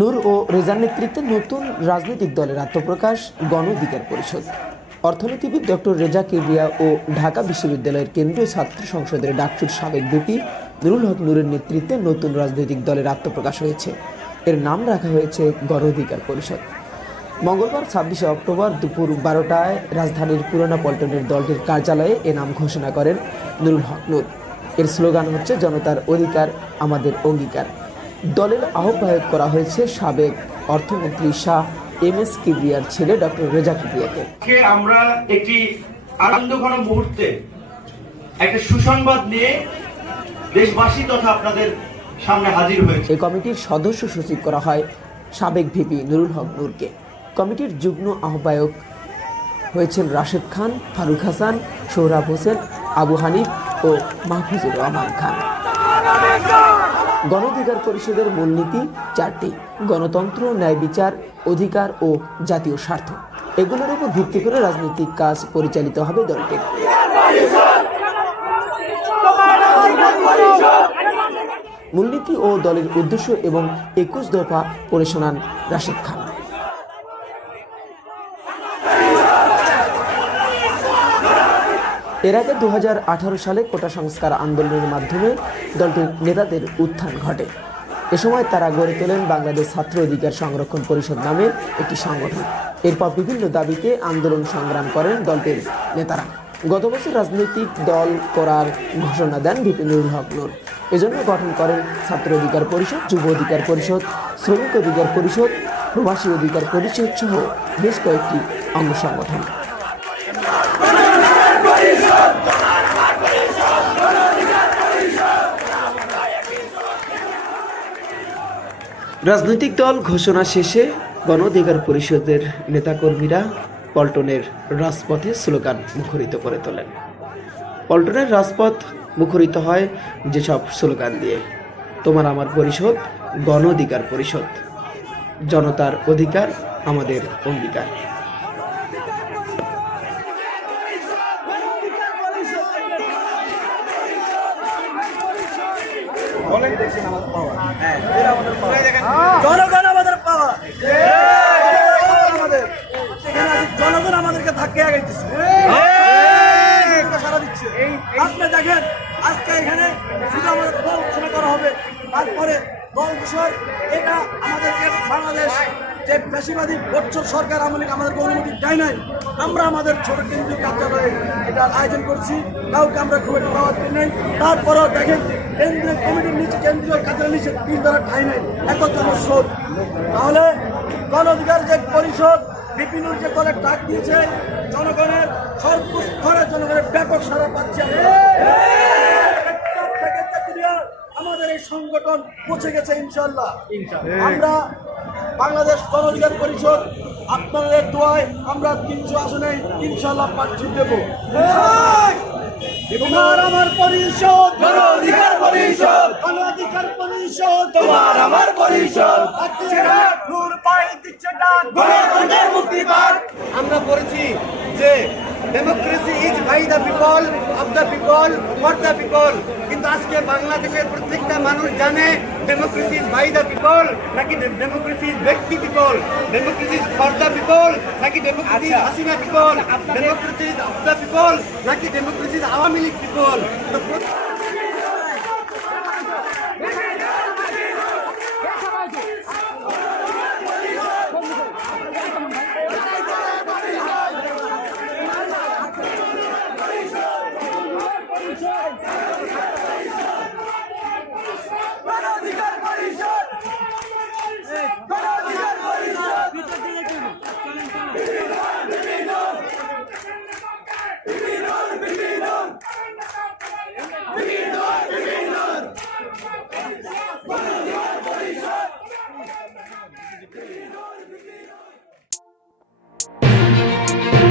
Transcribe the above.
নূর ও রেজার নেতৃত্বে নতুন রাজনৈতিক দলের আত্মপ্রকাশ গণ অধিকার পরিষদ। অর্থনীতিবিদ ডক্টর রেজা কিবরিয়া ও ঢাকা বিশ্ববিদ্যালয়ের কেন্দ্রীয় ছাত্র সংসদের ডাকসুর সাবেক ভিপি নুরুল হক নূরের নেতৃত্বে নতুন রাজনৈতিক দলের আত্মপ্রকাশ হয়েছে। এর নাম রাখা হয়েছে গণ অধিকার পরিষদ। মঙ্গলবার ২৬শে অক্টোবর দুপুর ১২টায় রাজধানীর পুরানা পল্টনের দলটির কার্যালয়ে এ নাম ঘোষণা করেন নুরুল হক নূর। এর স্লোগান হচ্ছে জনতার অধিকার আমাদের অঙ্গীকার। দলের আহ্বায়ক করা হয়েছে সাবেক অর্থমন্ত্রী শাহ এম.এস. কিবরিয়ার ছেলে ডক্টর রেজা কিবরিয়াকে। আমরা একটি আনন্দঘন মুহূর্তে একটা সুসংবাদ নিয়ে দেশবাসী তথা আপনাদের সামনে হাজির হয়েছে। এই কমিটির সদস্য সচিব করা হয় সাবেক ভিপি নুরুল হক নূরকে। কমিটির যুগ্ম আহ্বায়ক হয়েছেন রাশেদ খান, ফারুক হাসান, সোহরাব হোসেন, আবু হানিফ ও মাহফুজুর রহমান খান। গণ অধিকার পরিষদের মূলনীতি চারটি: গণতন্ত্র, ন্যায় বিচার, অধিকার ও জাতীয় স্বার্থ। এগুলোর উপর ভিত্তি করে রাজনৈতিক কাজ পরিচালিত হবে দলটির। মূলনীতি ও দলের উদ্দেশ্য এবং ২১ দফা পড়ে শোনান রাশেদ খান। এর আগে ২০১৮ সালে কোটা সংস্কার আন্দোলনের মাধ্যমে দলটির নেতাদের উত্থান ঘটে। এ সময় তারা গড়ে তোলেন বাংলাদেশ ছাত্র অধিকার সংরক্ষণ পরিষদ নামে একটি সংগঠন। এরপর বিভিন্ন দাবিতে আন্দোলন সংগ্রাম করেন দলটির নেতারা। গত বছর রাজনৈতিক দল করার ঘোষণা দেন ভিপি নুরুল হক নূর। এজন্য গঠন করেন ছাত্র অধিকার পরিষদ, যুব অধিকার পরিষদ, শ্রমিক অধিকার পরিষদ, প্রবাসী অধিকার পরিষদ সহ বেশ কয়েকটি অঙ্গ সংগঠন। রাজনৈতিক দল ঘোষণা শেষে গণ অধিকার পরিষদের নেতাকর্মীরা পল্টনের রাজপথে স্লোগান মুখরিত করে তোলেন। পল্টনের রাজপথ মুখরিত হয় যেসব স্লোগান দিয়ে: তোমার আমার পরিষদ, গণ অধিকার পরিষদ, জনতার অধিকার আমাদের অঙ্গীকার। জনগণ আমাদের পাওয়া, জনগণ আমাদেরকে ধাক্কা আগাইতেছে, সারা দিচ্ছে। আপনি দেখেন আজকে এখানে শুধু আমাদের দল ঘোষণা করা হবে, তারপরে দল বিষয় এটা আমাদেরকে বাংলাদেশ যে বেশিবাদী বছর সরকার আমলে আমাদেরকে অনুমতি দেয় নাই। আমরা আমাদের ছোট কেন্দ্রীয় কার্যালয়ে এটা আয়োজন করছি, কাউকে আমরা খুব একটা দাওয়াত দিই নাই। তারপরেও দেখেন কেন্দ্রীয় কমিটির নিচে, কেন্দ্রীয় কার্যালয়ের নিচে ৩ দ্বারা ঠাই নাই, একত্র স্রোত। তাহলে গণ অধিকার যে পরিষদ বিভিন্ন যে দলের ডাক দিয়েছে, জনগণের সর্বস্তরের জনগণের ব্যাপক সাড়া পাচ্ছে। আমাদের এই সংগঠন পৌঁছে গেছে ইনশাল্লাহ। আমরা বাংলাদেশ গণ অধিকার পরিষদ আপনাদের দোয়ায় আমরা ৩০০ আসনে ইনশাল্লাহ প্রার্থী দেব। তোমার আমার পরিষদ, গণ অধিকার পরিষদ, গণ অধিকার পরিষদ, তোমার আমার পরিষদ। গণতন্ত্রের মুক্তিবাদ। আমরা বলেছি যে democracy is by the people, of the people, for the people. কিন্তু আজকে বাংলাদেশের প্রত্যেকটা মানুষ জানে democracy is by the people নাকি ডেমোক্রেসি ইজ ব্যক্তি people, democracy is for the people নাকি democracy is Hasina people, democracy is of the people নাকি democracy is Awami League people. Thank you.